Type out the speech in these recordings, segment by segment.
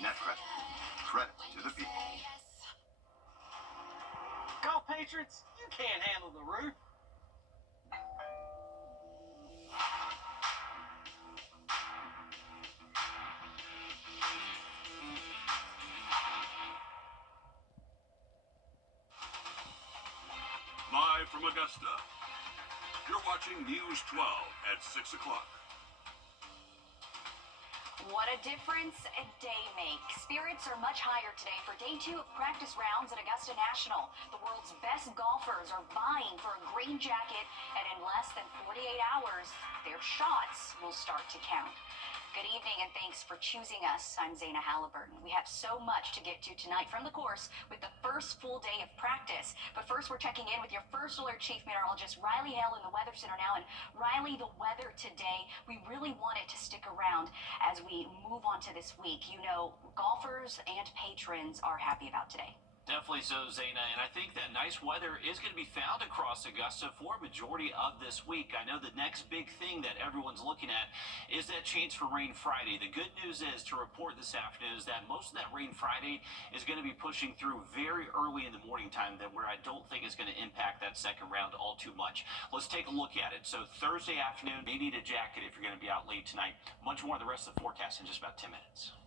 Net credit. Credit to the people. Go Patriots! You can't handle the roof. Live from Augusta, you're watching News 12 at 6 o'clock. What a difference a day makes. Spirits are much higher today for day 2 of practice rounds at Augusta National. The world's best golfers are vying for a green jacket, and in less than 48 hours, their shots will start to count. Good evening, and thanks for choosing us. I'm Zaina Halliburton. We have so much to get to tonight from the course with the first full day of practice. But first, we're checking in with your First Alert Chief Meteorologist, Riley Hale, in the Weather Center now. And Riley, the weather today, we really want it to stick around as we move on to this week. You know, golfers and patrons are happy about today. Definitely so, Zaina, and I think that nice weather is going to be found across Augusta for a majority of this week. I know the next big thing that everyone's looking at is that chance for rain Friday. The good news is to report this afternoon is that most of that rain Friday is going to be pushing through very early in the morning time, that where I don't think is going to impact that second round all too much. Let's take a look at it. So Thursday afternoon, you need a jacket if you're going to be out late tonight. Much more of the rest of the forecast in just about 10 minutes.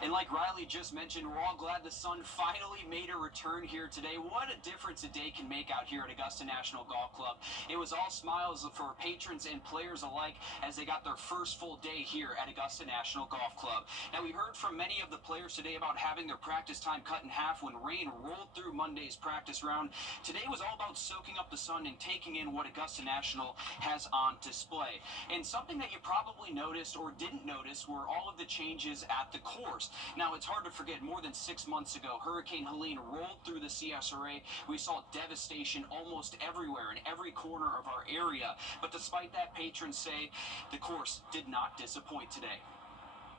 And like Riley just mentioned, we're all glad the sun finally made a return here today. What a difference a day can make out here at Augusta National Golf Club. It was all smiles for patrons and players alike as they got their first full day here at Augusta National Golf Club. Now, we heard from many of the players today about having their practice time cut in half when rain rolled through Monday's practice round. Today was all about soaking up the sun and taking in what Augusta National has on display. And something that you probably noticed or didn't notice were all of the changes at the course. Now, it's hard to forget, more than 6 months ago, Hurricane Helene rolled through the CSRA. We saw devastation almost everywhere, in every corner of our area. But despite that, patrons say the course did not disappoint today.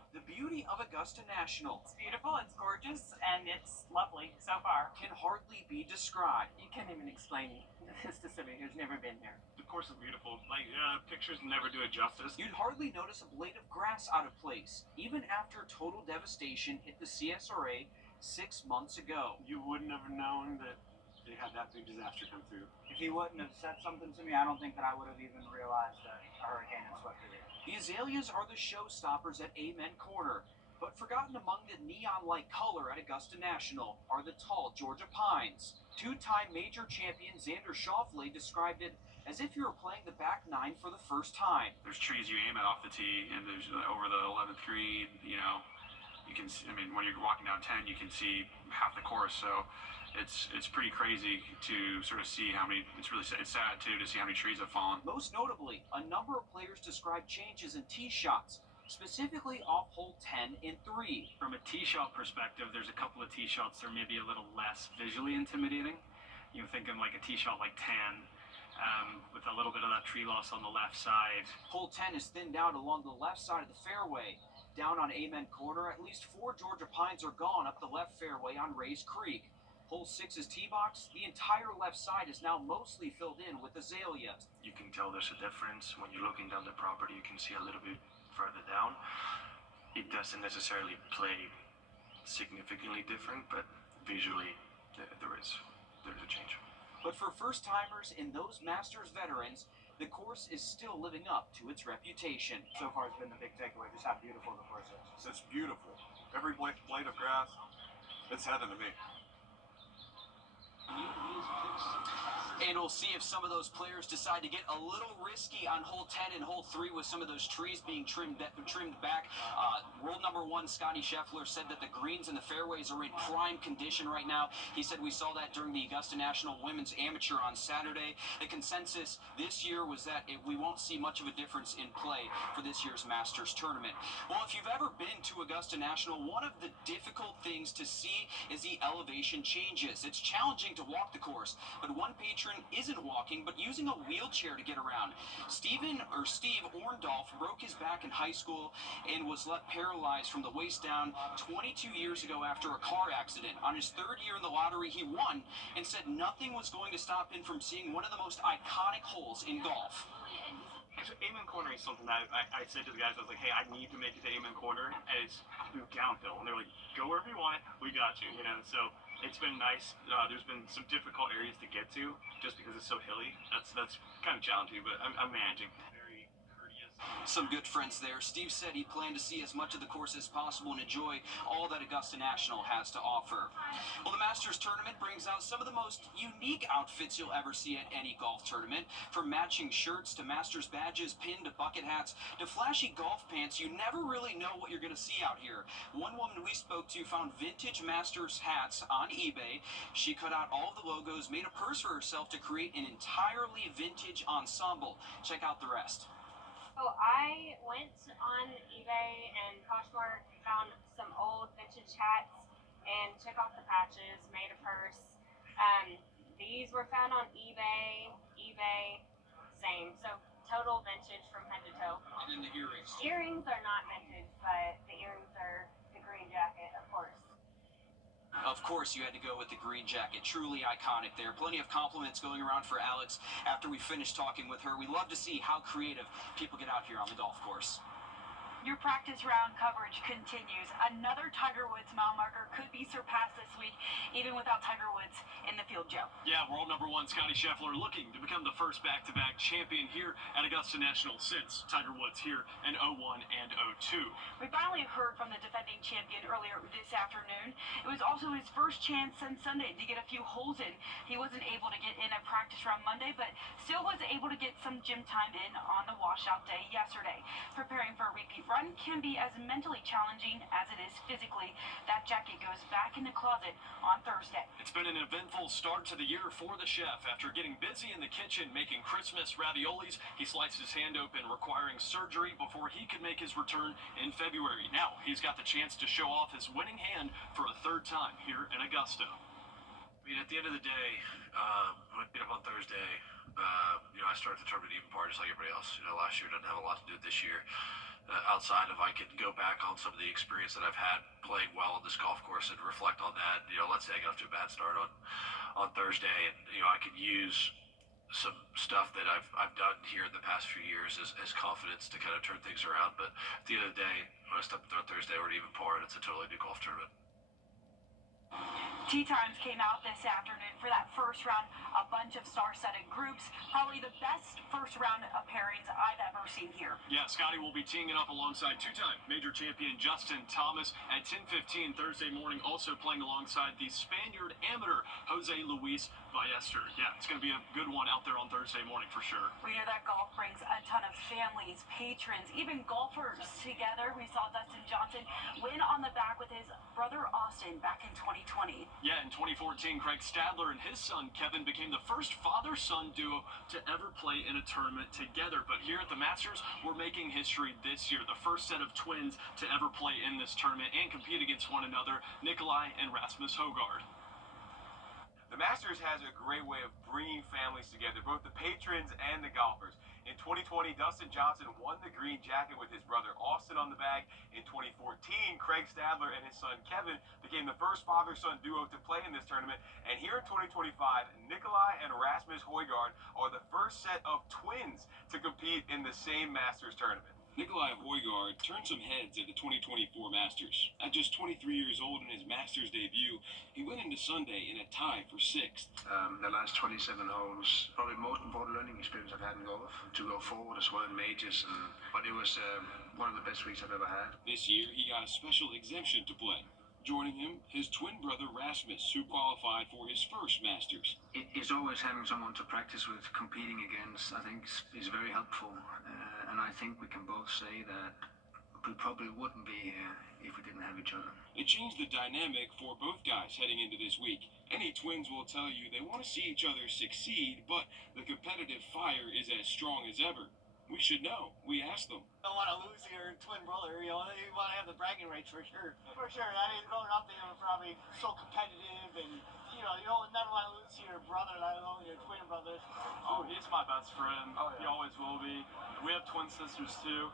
The beauty of Augusta National. It's beautiful, it's gorgeous, and it's lovely so far. Can hardly be described. You can't even explain this to somebody who's never been here. The course is beautiful. Pictures never do it justice. You'd hardly notice a blade of grass out of place, even after total devastation hit the CSRA 6 months ago. You wouldn't have known that they had that big disaster come through. If he wouldn't have said something to me, I don't think that I would have even realized that a hurricane had swept through here. The azaleas are the showstoppers at Amen Corner, but forgotten among the neon-like color at Augusta National are the tall Georgia pines. Two-time major champion Xander Schauffele described it as if you were playing the back nine for the first time. There's trees you aim at off the tee, and there's over the 11th green, you can see, when you're walking down 10, you can see half the course, so it's pretty crazy to sort of see how many. It's sad too to see how many trees have fallen. Most notably, a number of players described changes in tee shots, specifically off hole 10 and 3. From a tee shot perspective, there's a couple of tee shots that are maybe a little less visually intimidating. You're thinking like a tee shot like 10, with a little bit of that tree loss on the left side. Hole 10 is thinned out along the left side of the fairway. Down on Amen Corner, at least 4 Georgia pines are gone up the left fairway on Rays Creek. Hole 6's tee box, the entire left side is now mostly filled in with azaleas. You can tell there's a difference. When you're looking down the property, you can see a little bit further down. It doesn't necessarily play significantly different, but visually there is a change. But for first-timers and those Masters veterans, the course is still living up to its reputation. So far, it's been the big takeaway, just how beautiful the course is. It's beautiful. Every blade of grass, it's heaven to me. And we'll see if some of those players decide to get a little risky on hole 10 and hole 3 with some of those trees being trimmed back. World number 1, Scotty Scheffler, said that the greens and the fairways are in prime condition right now. He said we saw that during the Augusta National Women's Amateur on Saturday. The consensus this year was that we won't see much of a difference in play for this year's Masters tournament. Well, if you've ever been to Augusta National, one of the difficult things to see is the elevation changes. It's challenging to walk the course, but one patron isn't walking but using a wheelchair to get around. Steve Orndorff broke his back in high school and was left paralyzed from the waist down 22 years ago after a car accident. On his 3rd year in the lottery, he won and said nothing was going to stop him from seeing one of the most iconic holes in golf. So Amen Corner is something that I said to the guys. I was like, hey, I need to make it to Amen Corner, and it's downhill. And they're like, go wherever you want, we got you. So it's been nice. There's been some difficult areas to get to just because it's so hilly. That's kind of challenging, but I'm managing. Very courteous. Some good friends there. Steve said he planned to see as much of the course as possible and enjoy all that Augusta National has to offer. Well, the Masters tournament brings out some of the most unique outfits you'll ever see at any golf tournament. From matching shirts to Masters badges, pin to bucket hats to flashy golf pants, you never really know what you're going to see out here. One woman we spoke to found vintage Masters hats on eBay. She cut out all of the logos, made a purse for herself to create an entirely vintage ensemble. Check out the rest. So I went on eBay and Poshmark, found some old vintage hats and took off the patches, made a purse. These were found on eBay, same. So total vintage from head to toe. And then the earrings. Earrings are not vintage, but the earrings are the green jacket, of course. Of course, you had to go with the green jacket. Truly iconic there. Plenty of compliments going around for Alex after we finished talking with her. We love to see how creative people get out here on the golf course. Your practice round coverage continues. Another Tiger Woods mile marker could be surpassed this week, even without Tiger Woods in the field, Joe. Yeah, world number one Scotty Scheffler looking to become the first back-to-back champion here at Augusta National since Tiger Woods here in 01 and 02. We finally heard from the defending champion earlier this afternoon. It was also his first chance since Sunday to get a few holes in. He wasn't able to get in a practice round Monday, but still was able to get some gym time in on the washout day yesterday. Preparing for a repeat run can be as mentally challenging as it is physically. That jacket goes back in the closet on Thursday. It's been an eventful start to the year for the chef. After getting busy in the kitchen making Christmas raviolis, he sliced his hand open, requiring surgery before he could make his return in February. Now he's got the chance to show off his winning hand for a third time here in Augusta. I mean, at the end of the day, when I beat up on Thursday, I started the tournament even par just like everybody else. Last year didn't have a lot to do with this year. Outside of I could go back on some of the experience that I've had playing well on this golf course and reflect on that. Let's say I got off to a bad start on Thursday, and I could use some stuff that I've done here in the past few years as confidence to kind of turn things around. But at the end of the day, when I step up there on Thursday, we're even par, and it's a totally new golf tournament. Tee times came out this afternoon for that first round. A bunch of star-studded groups. Probably the best first round of pairings I've ever seen here. Yeah, Scotty will be teeing it up alongside two-time major champion Justin Thomas at 10:15 Thursday morning. Also playing alongside the Spaniard amateur Jose Luis Ballester. Yeah, it's going to be a good one out there on Thursday morning for sure. We know that golf brings a ton of families, patrons, even golfers together. We saw Dustin Johnson win on the back with his brother Austin back in 2020. Yeah, in 2014, Craig Stadler and his son Kevin became the first father-son duo to ever play in a tournament together. But here at the Masters, we're making history this year. The first set of twins to ever play in this tournament and compete against one another, Nikolai and Rasmus Højgaard. The Masters has a great way of bringing families together, both the patrons and the golfers. In 2020, Dustin Johnson won the green jacket with his brother Austin on the bag. In 2014, Craig Stadler and his son Kevin became the first father-son duo to play in this tournament. And here in 2025, Nikolai and Rasmus Højgaard are the first set of twins to compete in the same Masters tournament. Nikolai Højgaard turned some heads at the 2024 Masters. At just 23 years old in his Masters debut, he went into Sunday in a tie for sixth. The last 27 holes, probably the most important learning experience I've had in golf, to go forward as well in majors. But it was one of the best weeks I've ever had. This year, he got a special exemption to play. Joining him, his twin brother Rasmus, who qualified for his first Masters. It's always having someone to practice with, competing against, I think is very helpful. And I think we can both say that we probably wouldn't be here if we didn't have each other. It changed the dynamic for both guys heading into this week. Any twins will tell you they want to see each other succeed, but the competitive fire is as strong as ever. We should know. We asked them. Don't want to lose your twin brother. You want to have the bragging rights for sure. For sure. I mean, growing up, they were probably so competitive, and you don't never want to lose to your brother, let alone your twin brother. Oh, he's my best friend. Oh, yeah. He always will be. We have twin sisters too,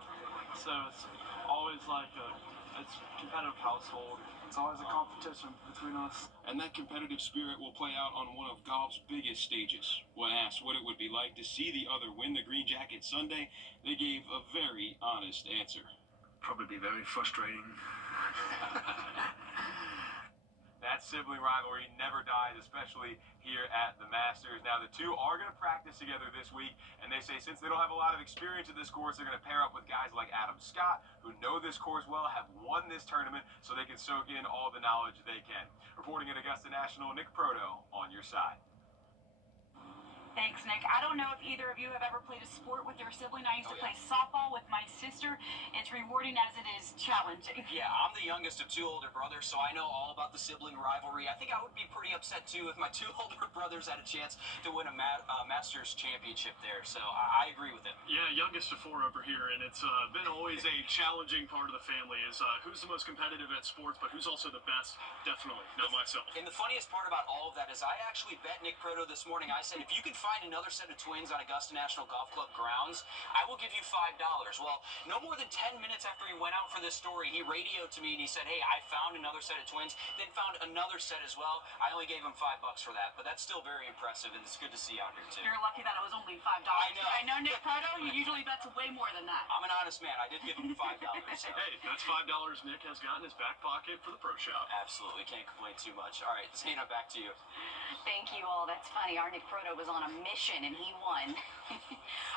so it's always like a It's a competitive household. It's always a competition between us. And that competitive spirit will play out on one of golf's biggest stages. When asked what it would be like to see the other win the green jacket Sunday, they gave a very honest answer. Probably be very frustrating. That sibling rivalry never dies, especially here at the Masters. Now, the two are going to practice together this week, and they say since they don't have a lot of experience at this course, they're going to pair up with guys like Adam Scott, who know this course well, have won this tournament, so they can soak in all the knowledge they can. Reporting at Augusta National, Nick Proto on your side. Thanks, Nick. I don't know if either of you have ever played a sport with your sibling. I used to play softball with my sister. It's rewarding as it is challenging. Yeah, I'm the youngest of two older brothers, so I know all about the sibling rivalry. I think I would be pretty upset too if my two older brothers had a chance to win a Masters championship there. So I agree with it. Yeah, youngest of four over here, and it's been always a challenging part of the family is who's the most competitive at sports, but who's also the best? Definitely, not myself. And the funniest part about all of that is I actually bet Nick Proto this morning. I said, if you could find another set of twins on Augusta National Golf Club grounds, I will give you $5. Well, no more than 10 minutes after he went out for this story, he radioed to me and he said, hey, I found another set of twins, then found another set as well. I only gave him $5 for that, but that's still very impressive, and it's good to see out here too. You're lucky that it was only $5. I know. Nick Proto, he usually bets way more than that. I'm an honest man. I did give him $5. So. Hey, that's $5 Nick has got in his back pocket for the pro shop. Absolutely, can't complain too much. All right, Zaina, back to you. Thank you all. That's funny. Our Nick Proto was on a mission and he won.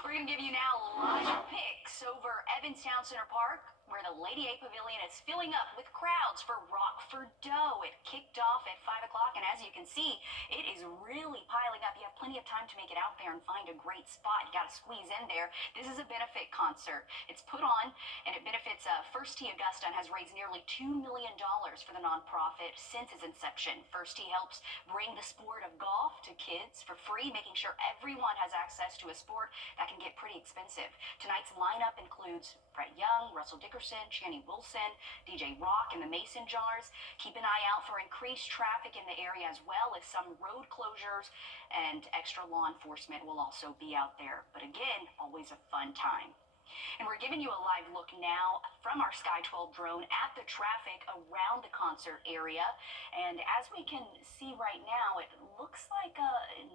We're going to give you now live picks over Evanstown Center Park, where the Lady A Pavilion is filling up with crowds for Rockford Doe. It kicked off at 5 o'clock, and as you can see, it is really piling up. You have plenty of time to make it out there and find a great spot. You got to squeeze in there. This is a benefit concert. It's put on, and it benefits First Tee Augusta and has raised nearly $2 million for the nonprofit since its inception. First Tee helps bring the sport of golf to kids for free, making sure everyone has access to a sport that can get pretty expensive. Tonight's lineup includes Brett Young, Russell Dickerson, Channing Wilson, DJ Rock, and the Mason Jars. Keep an eye out for increased traffic in the area, as well as some road closures, and extra law enforcement will also be out there. But again, always a fun time. And we're giving you a live look now from our Sky 12 drone at the traffic around the concert area. And as we can see right now, it looks like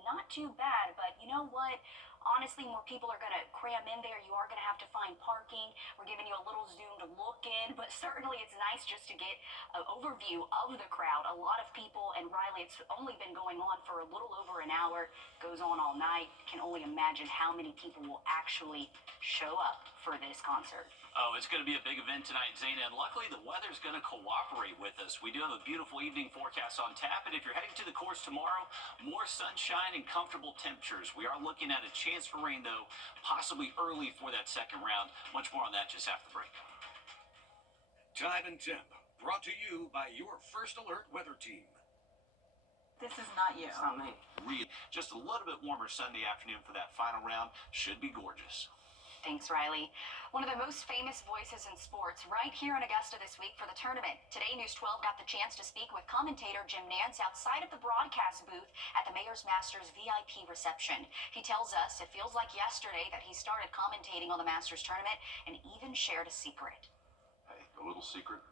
not too bad, but you know what? Honestly, more people are going to cram in there. You are going to have to find parking. We're giving you a little zoom to look in, but certainly it's nice just to get an overview of the crowd. A lot of people, and Riley, it's only been going on for a little over an hour, goes on all night. Can only imagine how many people will actually show up for this concert. Oh, it's going to be a big event tonight, Zaina, and luckily the weather's going to cooperate with us. We do have a beautiful evening forecast on tap, and if you're heading to the course tomorrow, more sunshine and comfortable temperatures. We are looking at a chance for rain, though, possibly early for that second round. Much more on that just after the break. Time and Temp, brought to you by your First Alert weather team. This is not you. It's not me. Just a little bit warmer Sunday afternoon for that final round. Should be gorgeous. Thanks, Riley. One of the most famous voices in sports right here in Augusta this week for the tournament. Today, News 12 got the chance to speak with commentator Jim Nance outside of the broadcast booth at the Mayor's Masters VIP reception. He tells us it feels like yesterday that he started commentating on the Masters tournament and even shared a secret. Hey, a little secret.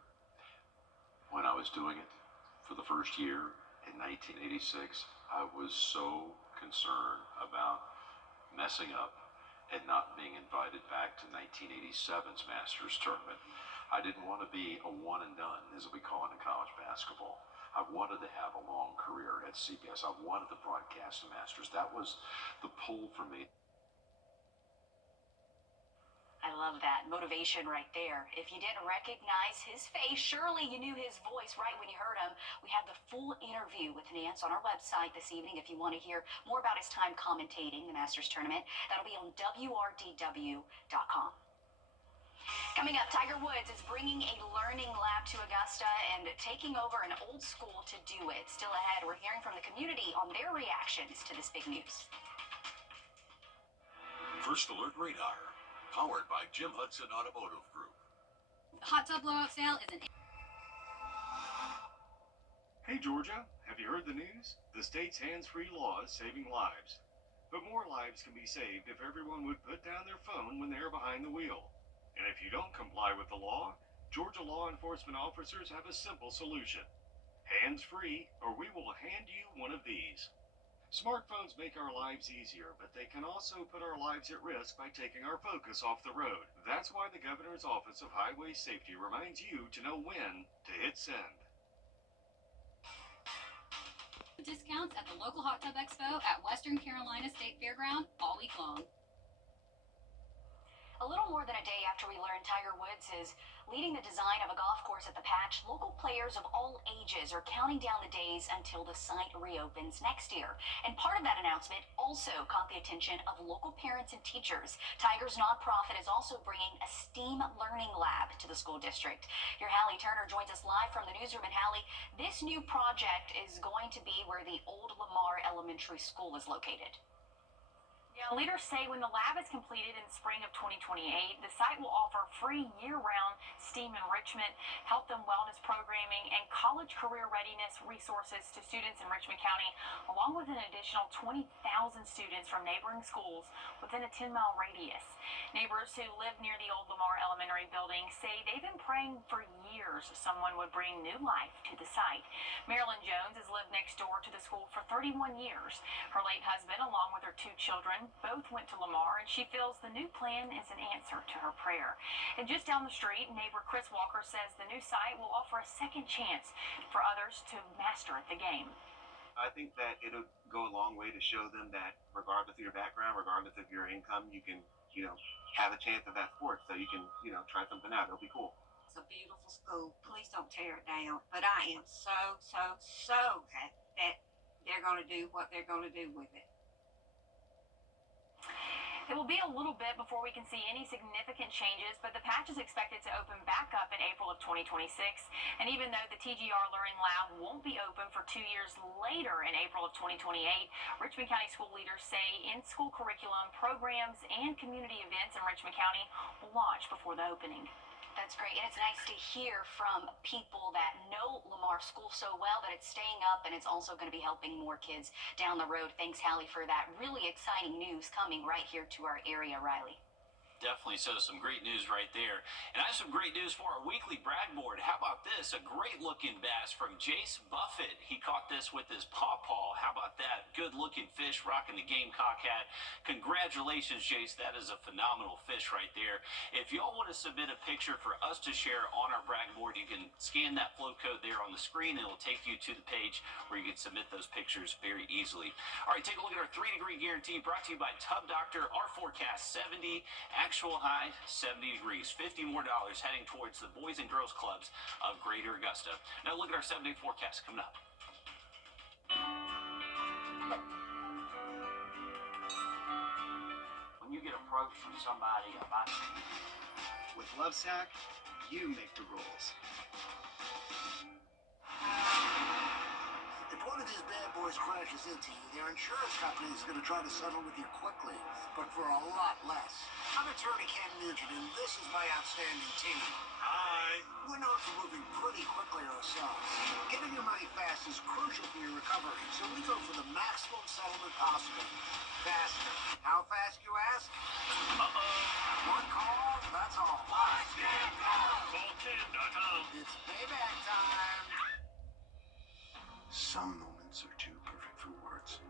When I was doing it for the first year in 1986, I was so concerned about messing up and not being invited back to 1987's Masters tournament. I didn't want to be a one and done, as we call it in college basketball. I wanted to have a long career at CBS. I wanted to broadcast the Masters. That was the pull for me. I love that motivation right there. If you didn't recognize his face, surely you knew his voice right when you heard him. We have the full interview with Nance on our website this evening if you want to hear more about his time commentating the Masters tournament. That'll be on WRDW.com. Coming up, Tiger Woods is bringing a learning lab to Augusta and taking over an old school to do it. Still ahead, we're hearing from the community on their reactions to this big news. First Alert Radar, powered by Jim Hudson Automotive Group. The hot tub blowout sale is an... Hey Georgia, have you heard the news? The state's hands-free law is saving lives. But more lives can be saved if everyone would put down their phone when they are behind the wheel. And if you don't comply with the law, Georgia law enforcement officers have a simple solution. Hands-free, or we will hand you one of these. Smartphones make our lives easier, but they can also put our lives at risk by taking our focus off the road. That's why the Governor's Office of Highway Safety reminds you to know when to hit send. Discounts at the local Hot Tub Expo at Western Carolina State Fairground all week long. A little more than a day after we learned Tiger Woods is leading the design of a golf course at the Patch, local players of all ages are counting down the days until the site reopens next year. And part of that announcement also caught the attention of local parents and teachers. Tiger's nonprofit is also bringing a STEAM learning lab to the school district. Your Hallie Turner joins us live from the newsroom. And Hallie, this new project is going to be where the old Lamar Elementary School is located. Yeah, leaders say when the lab is completed in spring of 2028, the site will offer free year-round STEAM enrichment, health and wellness programming, and college career readiness resources to students in Richmond County, along with an additional 20,000 students from neighboring schools within a 10-mile radius. Neighbors who live near the old Lamar Elementary building say they've been praying for years someone would bring new life to the site. Marilyn Jones has lived next door to the school for 31 years. Her late husband, along with her 2 children, both went to Lamar, and she feels the new plan is an answer to her prayer. And just down the street, neighbor Chris Walker says the new site will offer a second chance for others to master the game. I think that it'll go a long way to show them that regardless of your background, regardless of your income, you can, have a chance at that sport. So you can, try something out. It'll be cool. It's a beautiful school. Please don't tear it down. But I am so happy that they're going to do what they're going to do with it. It will be a little bit before we can see any significant changes, but the Patch is expected to open back up in April of 2026. And even though the TGR Learning Lab won't be open for 2 years later in April of 2028, Richmond County school leaders say in-school curriculum, programs, and community events in Richmond County will launch before the opening. That's great, and it's nice to hear from people that know Lamar School so well that it's staying up and it's also going to be helping more kids down the road. Thanks, Hallie, for that really exciting news coming right here to our area, Riley. Definitely, so some great news right there. And I have some great news for our weekly brag board. How about this? A great-looking bass from Jace Buffett. He caught this with his pawpaw. How about that? Good-looking fish rocking the Gamecock hat. Congratulations, Jace. That is a phenomenal fish right there. If y'all want to submit a picture for us to share on our brag board, you can scan that flow code there on the screen, and it will take you to the page where you can submit those pictures very easily. All right, take a look at our 3-degree guarantee brought to you by Tub Doctor. Our forecast, 70. Actual high, 70 degrees. $50 more heading towards the Boys and Girls Clubs of Greater Augusta. Now look at our 7-day forecast coming up. When you get approached from somebody about... With Lovesac, you make the rules. If one of these bad boys crashes into you, their insurance company is going to try to settle with you quickly, but for a lot less. I'm attorney Ken Nugent, and this is my outstanding team. Hi. We're known for moving pretty quickly ourselves. Getting your money fast is crucial for your recovery, so we go for the maximum settlement possible. Faster. How fast, you ask? One call, that's all. Call Ken.com. It's payback time. Some moments are too perfect for words.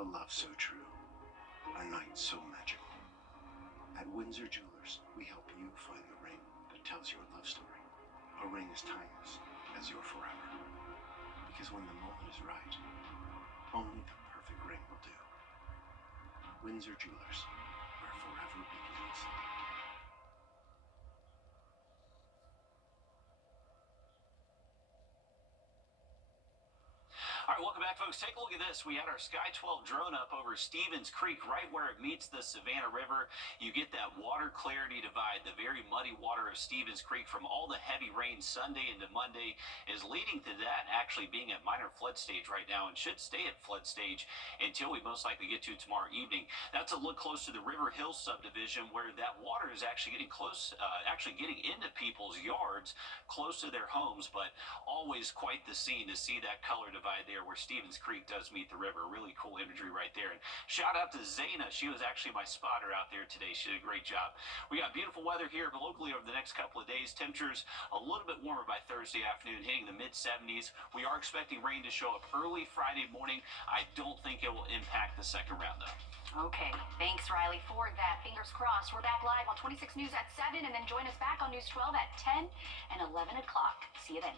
A love so true. A night so magical. At Windsor Jewelers, we help you find the ring that tells your love story. A ring as timeless as your forever. Because when the moment is right, only the perfect ring will do. Windsor Jewelers, where forever begins. All right, welcome back, folks. Take a look at this. We had our Sky 12 drone up over Stevens Creek, right where it meets the Savannah River. You get that water clarity divide. The very muddy water of Stevens Creek from all the heavy rain Sunday into Monday is leading to that actually being at minor flood stage right now and should stay at flood stage until we most likely get to tomorrow evening. That's a look close to the River Hills subdivision where that water is actually getting close, getting into people's yards, close to their homes, but always quite the scene to see that color divide there where Stevens Creek does meet the river. Really cool imagery right there. And shout out to Zaina. She was actually my spotter out there today. She did a great job. We got beautiful weather here, but locally over the next couple of days, temperatures a little bit warmer by Thursday afternoon, hitting the mid-70s. We are expecting rain to show up early Friday morning. I don't think it will impact the second round, though. Okay, thanks, Riley, for that. Fingers crossed. We're back live on 26 News at 7, and then join us back on News 12 at 10 and 11 o'clock. See you then.